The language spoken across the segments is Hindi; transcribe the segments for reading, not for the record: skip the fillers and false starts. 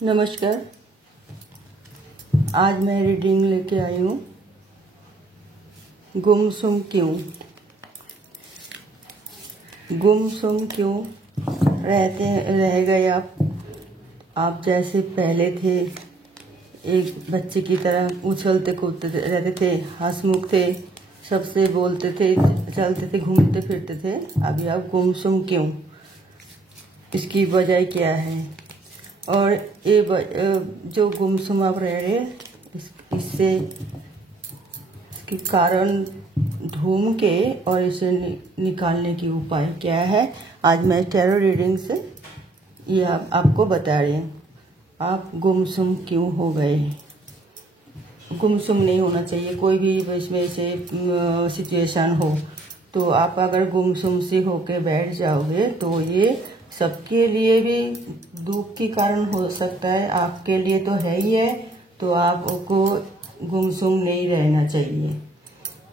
नमस्कार। आज मैं रीडिंग लेके आई हूँ गुमसुम क्यों। गुमसुम क्यों रह गए आप जैसे पहले थे, एक बच्चे की तरह उछलते कूदते रहते थे, हंसमुख थे, सबसे बोलते थे, चलते थे, घूमते फिरते थे। अभी आप गुमसुम क्यों, इसकी वजह क्या है? और ये जो गुमसुम आप रह रहे, इससे इसके कारण ढूंढ के और इसे निकालने की उपाय क्या है, आज मैं टैरो रीडिंग से ये आपको बता रही हूँ। आप गुमसुम क्यों हो गए? गुमसुम नहीं होना चाहिए। कोई भी इसमें से सिचुएशन हो तो आप अगर गुमसुम से होके बैठ जाओगे तो ये सबके लिए भी दुख के कारण हो सकता है, आपके लिए तो है ही है। तो आपको गुमसुम नहीं रहना चाहिए।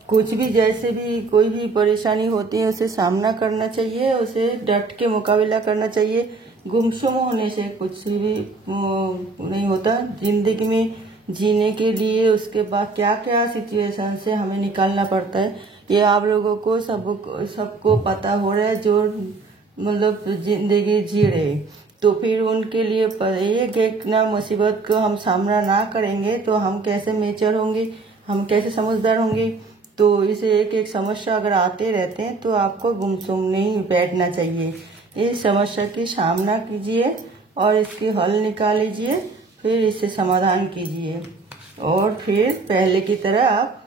कुछ भी, जैसे भी कोई भी परेशानी होती है उसे सामना करना चाहिए, उसे डट के मुकाबला करना चाहिए। गुमसुम होने से कुछ भी नहीं होता। जिंदगी में जीने के लिए उसके बाद क्या क्या सिचुएशन से हमें निकालना पड़ता है, ये आप लोगों को सबको पता हो रहा है, जो मतलब जिंदगी जी रहे। तो फिर उनके लिए एक ना मुसीबत को हम सामना ना करेंगे तो हम कैसे मेच्योर होंगे, हम कैसे समझदार होंगे। तो इसे एक एक समस्या अगर आते रहते हैं तो आपको गुमसुम नहीं बैठना चाहिए। इस समस्या की सामना कीजिए और इसकी हल निकाल लीजिए, फिर इससे समाधान कीजिए और फिर पहले की तरह आप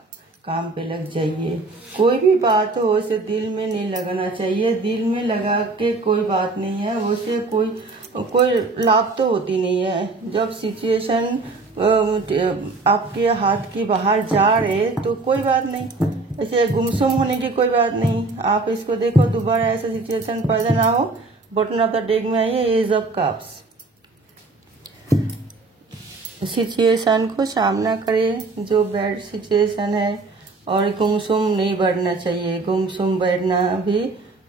काम पे लग जाइए। कोई भी बात हो उसे दिल में नहीं लगाना चाहिए। दिल में लगा के कोई बात नहीं है, उससे कोई लाभ तो होती नहीं है। जब सिचुएशन आपके हाथ की बाहर जा रहे तो कोई बात नहीं, ऐसे गुमसुम होने की कोई बात नहीं। आप इसको देखो, दोबारा ऐसा सिचुएशन पैदा ना हो। बॉटम ऑफ द डेक में आइए, एज ऑफ कप्स। सिचुएशन को सामना करें, जो बैड सिचुएशन है, और गुमसुम नहीं बैठना चाहिए। गुमसुम बैठना भी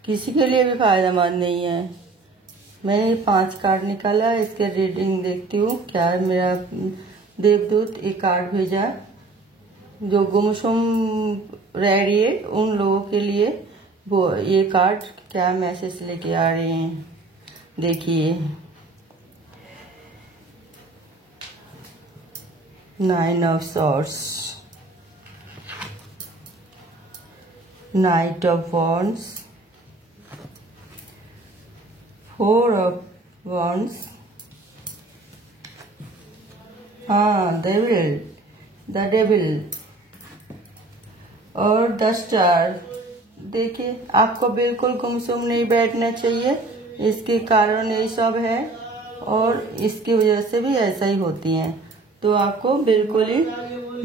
किसी के लिए भी फायदेमंद नहीं है। मैंने 5 कार्ड निकाला, इसके रीडिंग देखती हूँ। क्या मेरा देवदूत एक कार्ड भेजा जो गुमसुम रह रही है उन लोगों के लिए, वो ये कार्ड क्या मैसेज लेके आ रहे हैं, देखिए। 9 of swords, Knight of Wands, 4 of Wands, the devil और द स्टार। देखिए, आपको बिल्कुल गुमसुम नहीं बैठना चाहिए। इसके कारण ये सब है और इसकी वजह से भी ऐसा ही होती है। तो आपको बिल्कुल ही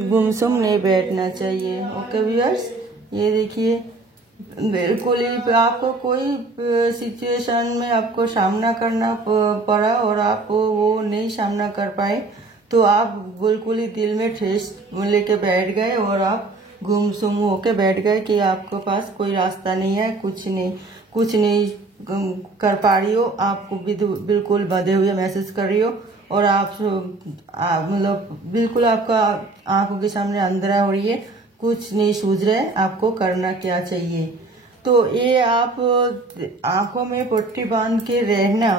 गुमसुम नहीं बैठना चाहिए। ओके व्यूअर्स, ये देखिए, बिल्कुल ही आपको कोई सिचुएशन में आपको सामना करना पड़ा और आप वो नहीं सामना कर पाए तो आप बिल्कुल ही दिल में ठेस लेके बैठ गए और आप गुमसुम होके बैठ गए कि आपके पास कोई रास्ता नहीं है, कुछ नहीं कर पा रही हो। आपको बिल्कुल बंधे हुए महसूस कर रही हो और आप मतलब बिल्कुल आपका आंखों के सामने अंधेरा हो रही है, कुछ नहीं सूझ रहा है आपको करना क्या चाहिए। तो ये आप आंखों में पट्टी बांध के रहना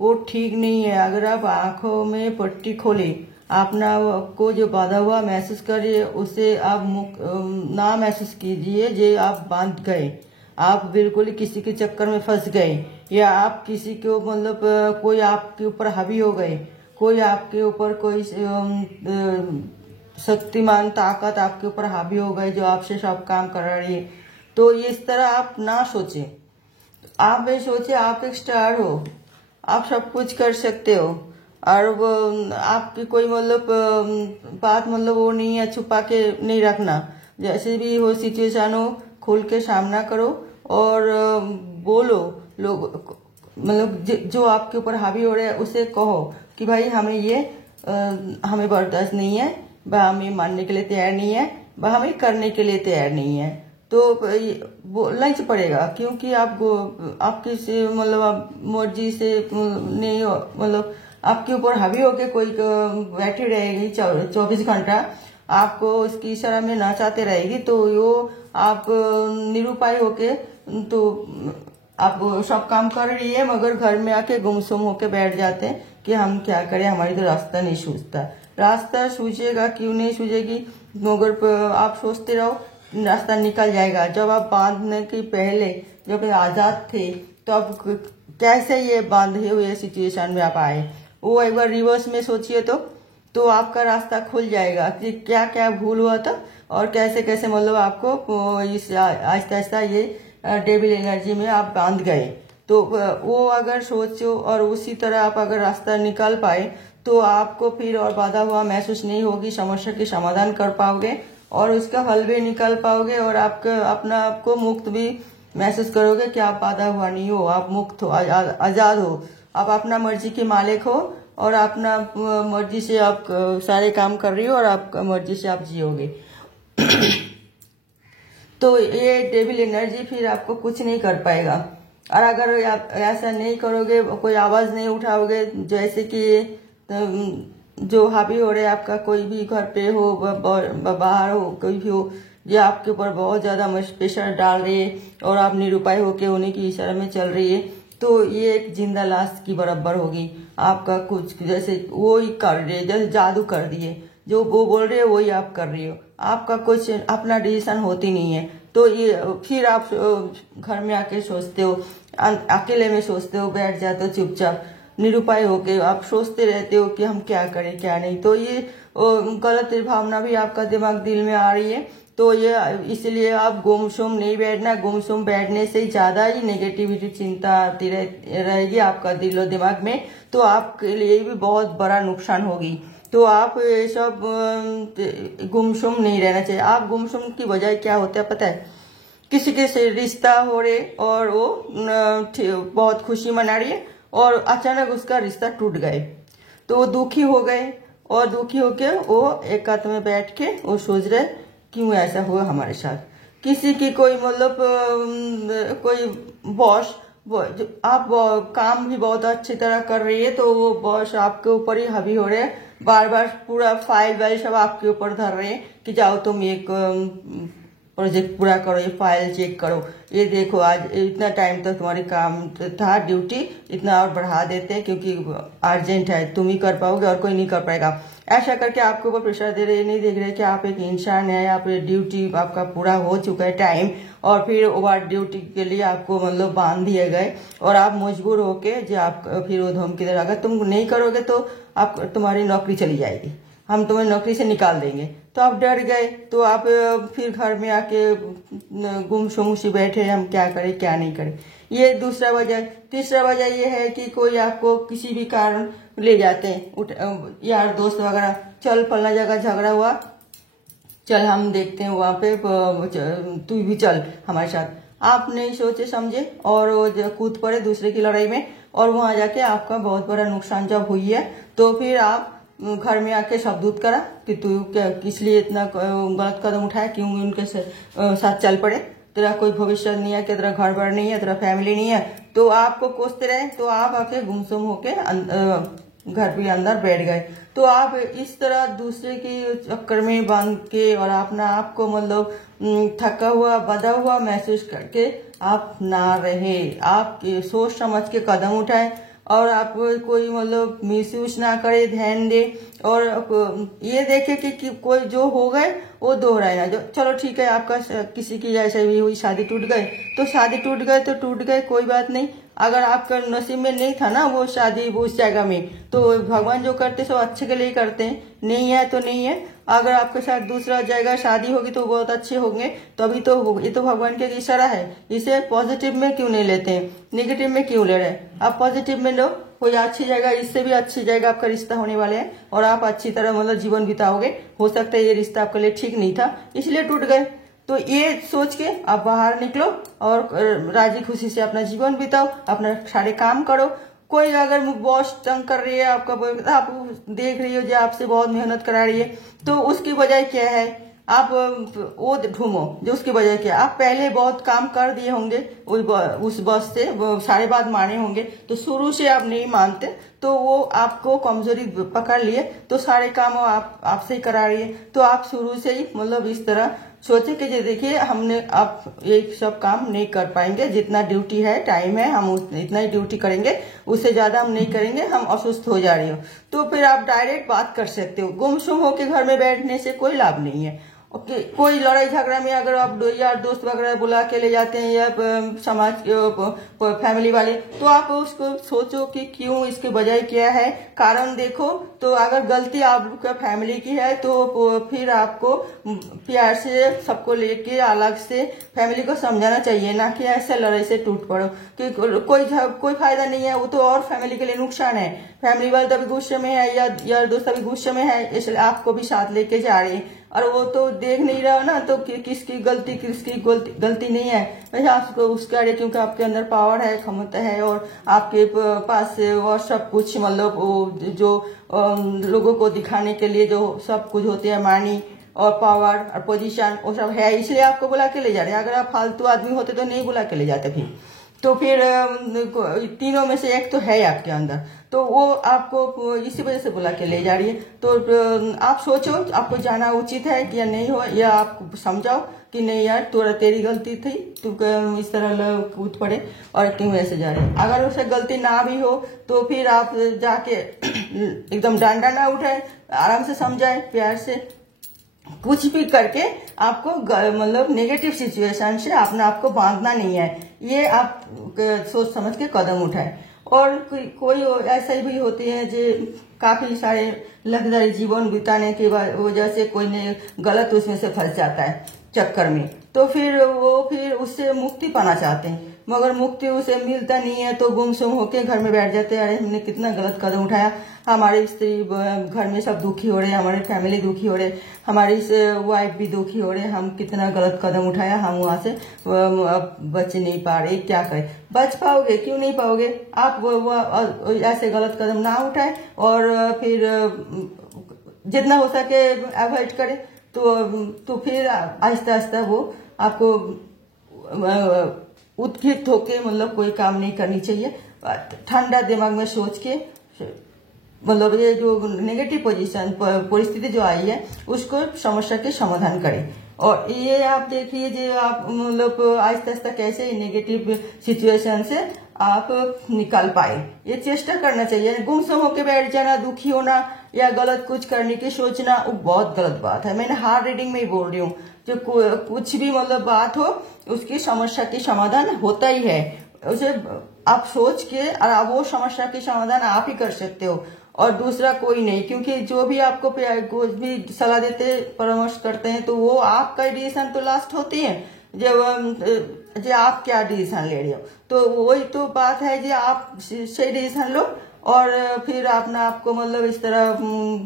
वो ठीक नहीं है। अगर आप आंखों में पट्टी खोले, अपना को जो बांधा हुआ महसूस करिए, उसे आप ना महसूस कीजिए जे आप बांध गए, आप बिल्कुल किसी के चक्कर में फंस गए, या आप किसी को मतलब कोई आपके ऊपर हावी हो गए, कोई आपके ऊपर कोई शक्तिमान ताकत आपके ऊपर हावी हो गई जो आपसे सब काम करा रही है। तो इस तरह आप ना सोचें। आप ये सोचे आप एक स्टार हो, आप सब कुछ कर सकते हो और वो आपकी कोई मतलब बात मतलब वो नहीं है, छुपा के नहीं रखना। जैसे भी हो सिचुएशन हो, खुल के सामना करो और बोलो। लोग मतलब जो आपके ऊपर हावी हो रहा है उसे कहो कि भाई हमें ये हमें बर्दाश्त नहीं है, वह हमें मानने के लिए तैयार नहीं है, वह हमें करने के लिए तैयार नहीं है। तो बोलना ही पड़ेगा, क्योंकि आपकी से मतलब आप मर्जी से नहीं, मतलब आपके ऊपर हावी होके कोई बैठी रहेगी 24 घंटा, आपको उसकी शरण में नाचाते रहेगी, तो वो आप निरुपाय होके तो आप सब काम कर रही है मगर घर में आके गुमसुम होके बैठ जाते हैं कि हम क्या करें, हमारी तो रास्ता नहीं सूझता। रास्ता सूझेगा, क्यों नहीं सूझेगी, मगर आप सोचते रहो रास्ता निकल जाएगा। जब आप बांधने के पहले जब आजाद थे तो अब कैसे ये बांधे हुए सिचुएशन में आप आए, वो एक बार रिवर्स में सोचिए तो आपका रास्ता खुल जाएगा कि क्या क्या भूल हुआ था और कैसे कैसे मतलब आपको इस आहिस्ता आहिस्ता ये डेविल एनर्जी में आप बांध गए। तो वो अगर सोचो और उसी तरह आप अगर रास्ता निकाल पाए तो आपको फिर और बाधा हुआ महसूस नहीं होगी, समस्या के समाधान कर पाओगे और उसका हल भी निकाल पाओगे और आपका अपना आपको मुक्त भी महसूस करोगे कि आप बाधा हुआ नहीं हो, आप मुक्त हो, आजाद हो, आप अपना मर्जी के मालिक हो और अपना मर्जी से आप सारे काम कर रही हो और आपका मर्जी से आप जियोगे। तो ये डेविल एनर्जी फिर आपको कुछ नहीं कर पाएगा। और अगर आप ऐसा नहीं करोगे, कोई आवाज नहीं उठाओगे, जैसे कि जो हावी हो रहे आपका कोई भी घर पे हो बाहर हो कोई भी हो, ये आपके ऊपर बहुत ज्यादा प्रेशर डाल रही है और आप निरुपाय होके उन्हीं की इशारा में चल रही है, तो ये एक जिंदा लाश की बराबर होगी। आपका कुछ जैसे वो ही कर रही है, जैसे जादू कर दिए, जो वो बोल रहे हो वही आप कर रही हो, आपका कुछ अपना डिसीजन होती नहीं है। तो ये फिर आप घर में आके सोचते हो, अकेले में सोचते हो, बैठ जाते हो चुपचाप निरुपाय होके आप सोचते रहते हो कि हम क्या करें क्या नहीं। तो ये गलत भावना भी आपका दिमाग दिल में आ रही है। तो ये इसलिए आप गुमसुम नहीं बैठना, गुमसुम बैठने से ज्यादा ही नेगेटिविटी चिंता आती रहेगी आपका दिलो दिमाग में, तो आपके लिए भी बहुत बड़ा नुकसान होगी। तो आप ये सब गुमसुम नहीं रहना चाहिए। आप गुमसुम की वजह क्या होता है पता है, किसी के से रिश्ता हो रहे और वो बहुत खुशी मना रही है और अचानक उसका रिश्ता टूट गए, तो वो दुखी हो गए और दुखी होके वो एकांत में बैठ के वो सोच रहे क्यों ऐसा हुआ हमारे साथ। किसी की कोई मतलब कोई बॉस आप काम भी बहुत अच्छी तरह कर रही है तो वो बॉस आपके ऊपर ही हावी हो रहे हैं, बार बार पूरा फाइल वाइल सब आपके ऊपर धर रहे हैं कि जाओ तुम एक प्रोजेक्ट पूरा करो, ये फाइल चेक करो, ये देखो आज इतना टाइम तक तुम्हारी काम था ड्यूटी, इतना और बढ़ा देते हैं क्योंकि अर्जेंट है, तुम ही कर पाओगे और कोई नहीं कर पाएगा। ऐसा करके आपके ऊपर प्रेशर दे रहे, नहीं देख रहे कि आप एक इंसान है, आप ड्यूटी आपका पूरा हो चुका है टाइम और फिर ओवर ड्यूटी के लिए आपको मतलब बांध दिए गए और आप मजबूर होके जो आप फिर वो धमकी दे रहा, अगर तुम नहीं करोगे तो आप तुम्हारी नौकरी चली जाएगी, हम तुम्हें नौकरी से निकाल देंगे। तो आप डर गए, तो आप फिर घर में आके गुमसुम सी बैठे, हम क्या करें क्या नहीं करें। ये दूसरा वजह। तीसरा वजह ये है कि कोई आपको किसी भी कारण ले जाते हैं, यार दोस्त वगैरह, चल फलना जगह झगड़ा हुआ, चल हम देखते हैं वहां पे, तू भी चल हमारे साथ। आप नहीं सोचे समझे और वो कूद पड़े दूसरे की लड़ाई में और वहां जाके आपका बहुत बड़ा नुकसान जब हुई है तो फिर आप घर में आके शब्दूत करा कि तू किस लिए इतना गलत कदम उठाया, क्यों उनके साथ चल पड़े, तेरा कोई भविष्य नहीं है, तेरा घर बार नहीं है, तेरा फैमिली नहीं है, तो आपको कोसते रहे, तो आप आके गुमसुम होके घर के अंदर बैठ गए। तो आप इस तरह दूसरे के चक्कर में बांध के और अपना आप को मतलब थका हुआ बंधा हुआ महसूस करके आप ना रहे, आप सोच समझ के कदम उठाए और आप कोई मतलब मिसयूज ना करे, ध्यान दे और ये देखे कि कोई जो हो गए वो दोहराए ना। जो चलो ठीक है, आपका किसी की जैसे भी हुई शादी टूट गए तो शादी टूट गए तो टूट गए, कोई बात नहीं। अगर आपका नसीब में नहीं था ना वो शादी वो उस जगह में, तो भगवान जो करते सब अच्छे के लिए करते हैं, नहीं है तो नहीं है। अगर आपके साथ दूसरा जगह शादी होगी तो बहुत अच्छे होंगे, तभी तो ये तो भगवान के इशारा है। इसे पॉजिटिव में क्यों नहीं लेते हैं, नेगेटिव में क्यों ले रहे हैं? आप पॉजिटिव में लो, कोई अच्छी जगह, इससे भी अच्छी जगह आपका रिश्ता होने वाले है और आप अच्छी तरह मतलब जीवन बिताओगे। हो सकता है ये रिश्ता आपके लिए ठीक नहीं था इसलिए टूट गए, तो ये सोच के आप बाहर निकलो और राजी खुशी से अपना जीवन बिताओ, अपना सारे काम करो। कोई अगर बॉस तंग कर रही है आपका, आप देख रही हो जो आपसे बहुत मेहनत करा रही है, तो उसकी वजह क्या है? आप वो ढूंढो जो उसकी वजह क्या। आप पहले बहुत काम कर दिए होंगे उस बॉस से, वो सारे बात माने होंगे, तो शुरू से आप नहीं मानते तो वो आपको कमजोरी पकड़ लिए तो सारे काम आपसे ही करा रही है। तो आप शुरू से ही मतलब इस तरह सोचे कि ये देखिए हमने आप ये सब काम नहीं कर पाएंगे, जितना ड्यूटी है टाइम है हम इतना ही ड्यूटी करेंगे, उससे ज्यादा हम नहीं करेंगे, हम असुस्थ हो जा रही हो। तो फिर आप डायरेक्ट बात कर सकते हो। गुमसुम होकर घर में बैठने से कोई लाभ नहीं है। ओके, कोई लड़ाई झगड़ा में अगर आप यार दोस्त वगैरह बुला के ले जाते हैं या समाज फैमिली वाले, तो आप उसको सोचो कि क्यों, इसके वजह क्या है, कारण देखो। तो अगर गलती आपका फैमिली की है तो फिर आपको प्यार से सबको लेके अलग से फैमिली को समझाना चाहिए, ना कि ऐसे लड़ाई से टूट पड़ो कि कोई फायदा नहीं है। वो तो और फैमिली के लिए नुकसान है। फैमिली वाले तभी गुस्से में है या यार दोस्त अभी गुस्से में है, इसलिए आपको भी साथ लेके जा रही है और वो तो देख नहीं रहा ना, तो किसकी गलती गलती नहीं है। वैसे आपको उसका क्योंकि आपके अंदर पावर है, क्षमता है और आपके पास और सब कुछ मतलब जो लोगों को दिखाने के लिए जो सब कुछ होते हैं, मानी और पावर और पोजीशन वो सब है, इसलिए आपको बुला के ले जा रहे हैं। अगर आप फालतू आदमी होते तो नहीं बुला के ले जाते फिर। तो फिर तीनों में से एक तो है आपके अंदर, तो वो आपको इसी वजह से बुला के ले जा रही है। तो आप सोचो आपको जाना उचित है या नहीं हो, या आप समझाओ कि नहीं यार तेरी गलती थी, तू इस तरह कूद पड़े और क्यों ऐसे जा रहे। अगर उसे गलती ना भी हो तो फिर आप जाके एकदम डांडा ना उठाए, आराम से समझाए प्यार से, कुछ भी करके आपको मतलब नेगेटिव सिचुएशन से अपने आप को बांधना नहीं है। ये आप सोच समझ के कदम उठाए। और कोई ऐसे भी होते हैं जो काफी सारे लग्जरी जीवन बिताने की वजह से कोई ने गलत उसमें से फंस जाता है चक्कर में, तो फिर उससे मुक्ति पाना चाहते हैं, मगर मुक्ति उसे मिलता नहीं है। तो गुमसुम होके घर में बैठ जाते हैं, अरे हमने कितना गलत कदम उठाया, हमारे स्त्री घर में सब दुखी हो रहे हैं, हमारे फैमिली दुखी हो रहे, हमारी वाइफ भी दुखी हो रहे, हम कितना गलत कदम उठाया, हम वहां से बच नहीं पा रहे, क्या करें। बच पाओगे, क्यों नहीं पाओगे। आप ऐसे गलत कदम ना उठाए और फिर जितना हो सके अवॉइड करें। तो फिर आहिस्ता आहिस्ता वो आपको उत्थित होके मतलब कोई काम नहीं करनी चाहिए। ठंडा दिमाग में सोच के मतलब ये जो नेगेटिव पोजीशन परिस्थिति जो आई है उसको समस्या के समाधान करें। और ये आप देखिए जो आप मतलब आहिस्ता आहिस्ता कैसे नेगेटिव सिचुएशन से आप निकाल पाए, ये चेष्टा करना चाहिए। गुमसुम होके बैठ जाना, दुखी होना या गलत कुछ करने की सोचना वो बहुत गलत बात है। मैंने हार्ड रीडिंग में ही बोल रही हूँ, जो कुछ भी मतलब बात हो उसकी समस्या की समाधान होता ही है। उसे आप सोच के और वो समस्या की समाधान आप ही कर सकते हो और दूसरा कोई नहीं। क्योंकि जो भी आपको कुछ भी सलाह देते परामर्श करते हैं तो वो आपका डिसीजन तो लास्ट होती है, जब आप क्या डिसीजन ले रहे हो। तो वही तो बात है जी, आप सही डिसीजन लो और फिर अपना आपको मतलब इस तरह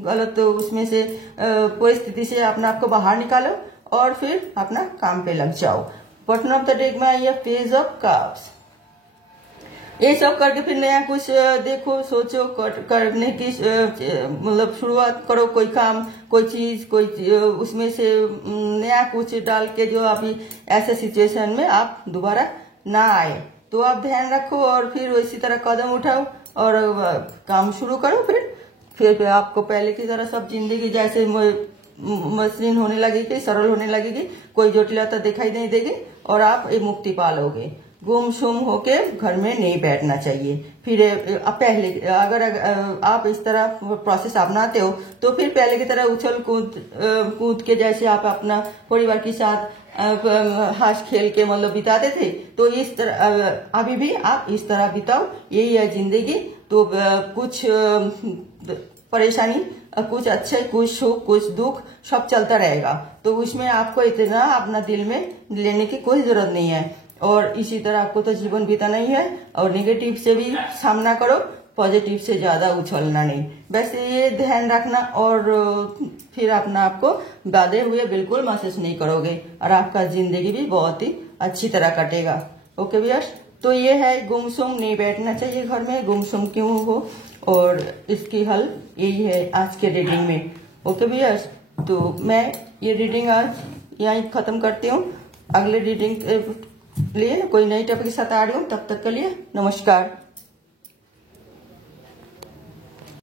गलत उसमें से परिस्थिति से अपना आपको बाहर निकालो और फिर अपना काम पे लग जाओ। बटन ऑफ द डेक में आई है पेज ऑफ कप्स। ये सब करके फिर नया कुछ देखो, सोचो, करने की मतलब शुरुआत करो। कोई काम, कोई चीज, उसमें से नया कुछ डाल के जो अभी ऐसे सिचुएशन में आप दोबारा ना आए। तो आप ध्यान रखो और फिर इसी तरह कदम उठाओ और काम शुरू करो। फिर आपको पहले की तरह सब जिंदगी जैसे मसलिन होने लगेगी, सरल होने लगेगी, कोई जटिलता दिखाई नहीं देगी और आप ये मुक्ति पालोगे। गुमसुम होके घर में नहीं बैठना चाहिए। फिर पहले अगर आप इस तरह प्रोसेस अपनाते हो तो फिर पहले की तरह उछल कूद के जैसे आप अपना परिवार के साथ हंस खेल के मतलब बिताते थे, तो इस तरह अभी भी आप इस तरह बिताओ। यही है जिंदगी। तो कुछ परेशानी, कुछ अच्छे, कुछ सुख, कुछ दुख, सब चलता रहेगा। तो उसमें आपको इतना अपना दिल में लेने की कोई जरूरत नहीं है। और इसी तरह आपको तो जीवन बिताना ही है और नेगेटिव से भी सामना करो, पॉजिटिव से ज्यादा उछलना नहीं। वैसे ये ध्यान रखना और फिर अपना आपको बाधे हुए बिल्कुल महसूस नहीं करोगे और आपका जिंदगी भी बहुत ही अच्छी तरह कटेगा। ओके व्यूअर्स, तो ये है गुमसुम नहीं बैठना चाहिए घर में, गुमसुम क्यों हो और इसकी हल यही है आज के रीडिंग में। ओके व्यूअर्स, तो मैं ये रीडिंग आज यहीं खत्म करती हूँ। अगले रीडिंग के लिए कोई नई टॉपिक के साथ आ रही हूँ। तब तक के लिए नमस्कार।